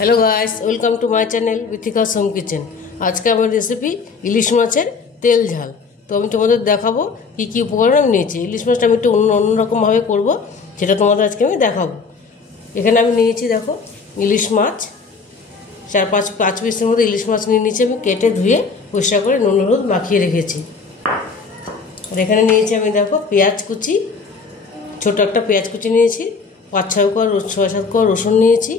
Hello guys, welcome to my channel Vithika's home kitchen. आज का हमारे रेसिपি इलिश माছের তেল ঝাল। তো আমি তোমাদের দেখাবো কি কি উপকরণ আমি নিয়েছি। ইলিশ মাছটা আমি একটু অন্যরকম ভাবে করব, যেটা তোমাদের আজকে আমি দেখাবো। এখানে আমি নিয়েছি, দেখো, ইলিশ মাছ 4-5 পিসের মতো ইলিশ মাছ নিয়ে নিয়েছি। আমি কেটে ধুয়ে পরিষ্কার করে নুন হলুদ মাখিয়ে রেখেছি। আর এখানে নিয়েছি আমি, দেখো, পেঁয়াজ কুচি, ছোট একটা পেঁয়াজ কুচি নিয়েছি, 5-6 কোয়া রসুন নিয়েছি।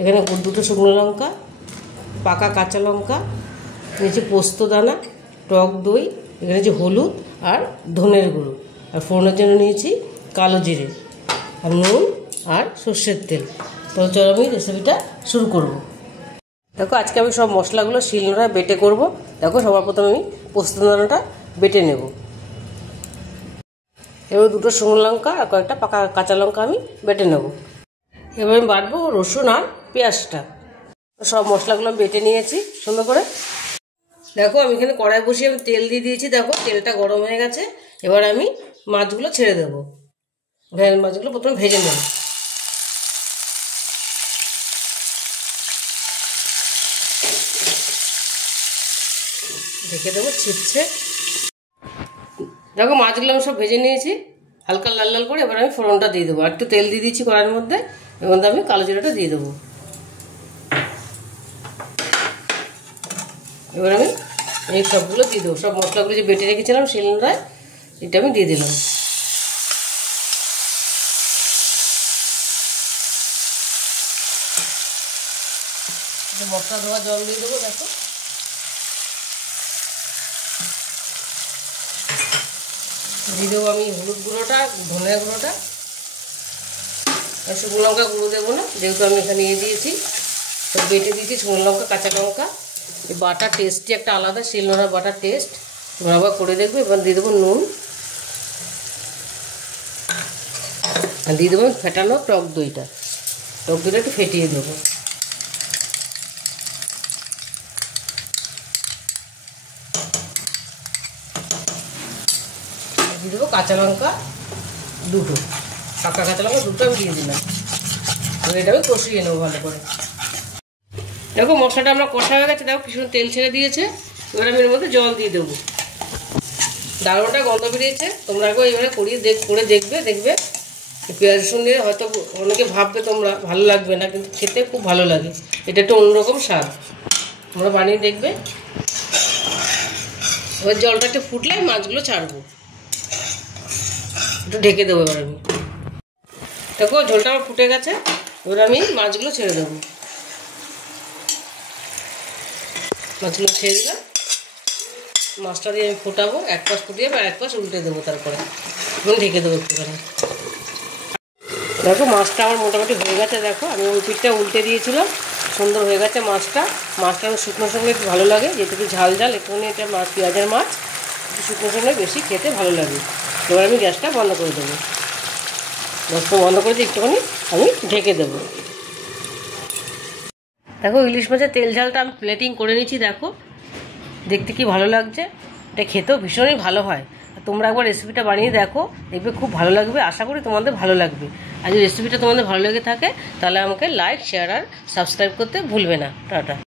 এখানে দুটো শুকনো লঙ্কা, পাকা কাঁচা লঙ্কা নিয়েছি, পোস্ত দানা, টক দই, এখানে যে হলুদ আর ধনের গুঁড়ো, আর ফোড়নের জন্য নিয়েছি কালো জিরে আর নুন আর সর্ষের তেল। তো চলো আমি রেসিপিটা শুরু করব। দেখো, আজকে আমি সব মশলাগুলো শিলনোড়ায় বেটে করব। দেখো, সবার প্রথমে আমি পোস্ত দানাটা বেটে নেব। এবার দুটো শুকনো লঙ্কা আর কয়েকটা পাকা কাঁচা লঙ্কা আমি বেটে নেব। এবার আমি বাটবো রসুন আর পেঁয়াজটা। সব মশলাগুলো আমি বেটে নিয়েছি সুন্দর করে। দেখো, আমি এখানে কড়াই বসিয়ে আমি তেল দিয়ে দিয়েছি। দেখো, তেলটা গরম হয়ে গেছে। এবার আমি মাছগুলো ছেড়ে দেবো। মাছগুলো প্রথমে ভেজে নেব। ঢেকে দেবো, ছিটছে। দেখো, মাছগুলো আমি সব ভেজে নিয়েছি হালকা লাল লাল করে। এবার আমি ফোড়নটা দিয়ে দেবো। আর একটু তেল দিয়ে দিচ্ছি কড়াইয়ের মধ্যে। এর মধ্যে আমি কালো জিরাটা দিয়ে দেবো। এবার আমি এই সবগুলো দিয়ে দেবো। সব মশলাগুলো যে বেটে রেখেছিলাম শিলনোড়ায়, এটা আমি দিয়ে দিলাম। মশলা ধোয়া জল দিয়ে দেবো। দেখো, দিয়ে দেবো আমি হলুদ গুঁড়োটা, ধনে গুঁড়োটা, আর শুকনো লঙ্কা গুঁড়ো দেবো না, যেহেতু আমি এখানে নিয়ে দিয়েছি। তো বেটে দিয়েছি শুকনো লঙ্কা কাঁচা লঙ্কা। এই বাটার টেস্টই একটা আলাদা, শিলনোড়ার বাটার টেস্ট। তোমরা আবার করে দেখবে। এবার দিয়ে দেবো নুন, আর দিয়ে দেবো ফেটানো টক দইটা। টক দইটা একটু ফেটিয়ে দেবো। দিয়ে দেবো কাঁচা লঙ্কা দুটো, পাকা কাঁচা লঙ্কা দুটো আমি দিয়ে দিলাম। এটা আমি কষিয়ে নেবো ভালো করে। দেখো, মশলাটা আমরা কষা হয়ে গেছে। দেখো, কিছু তেল ছেড়ে দিয়েছে। এবার আমি এর মধ্যে জল দিয়ে দেবো। দারুণটা গন্ধ বেরিয়েছে। তোমরা একবার এবারে করে দেখবে। পেঁয়াজ রসুন দিয়ে হয়তো অনেকে ভাববে তোমরা ভালো লাগবে না, কিন্তু খেতে খুব ভালো লাগে। এটা একটা অন্যরকম স্বাদ। তোমরা বানিয়ে দেখবে। এবার জলটা একটু ফুটলে মাছগুলো ছাড়বো। একটু ঢেকে দেবো এবার আমি। দেখো, ঝোলটা আমার ফুটে গেছে। এবার আমি মাছগুলো ছেড়ে দেবো। মাছগুলো ছেড়ে দিলাম। মাছটা দিয়ে আমি ফোটাবো। এক পাশ ফুটিয়ে আর এক পাশ উল্টে দেবো। তারপরে এবং ঢেকে দেবো একটুখানি। দেখো, মাছটা আমার মোটামুটি হয়ে গেছে। দেখো, আমি ওই পিঠটা উল্টে দিয়েছিলাম, সুন্দর হয়ে গেছে মাছটা। মাছটা শুকনো সঙ্গে একটু ভালো লাগে, যেহেতু একটু ঝাল ঝাল। একটুখানি এটা মাছ, পেঁয়াজের মাছ, একটু শুকনো সঙ্গে বেশি খেতে ভালো লাগে। এবার আমি গ্যাসটা বন্ধ করে দেবো। গ্যাসটা বন্ধ করে দিয়ে একটুখানি আমি ঢেকে দেবো। দেখো, ইলিশ মাছের তেল ঝালটা আমি প্লেটিং করে নিচ্ছি। দেখো, দেখতে কি ভালো লাগছে। এটা খেতেও ভীষণই ভালো হয়। তোমরা একবার রেসিপিটা বানিয়ে দেখো, দেখবে খুব ভালো লাগবে। আশা করি তোমাদের ভালো লাগবে। আর যদি রেসিপিটা তোমাদের ভালো লেগে থাকে, তাহলে আমাকে লাইক, শেয়ার আর সাবস্ক্রাইব করতে ভুলবে না। টাটা।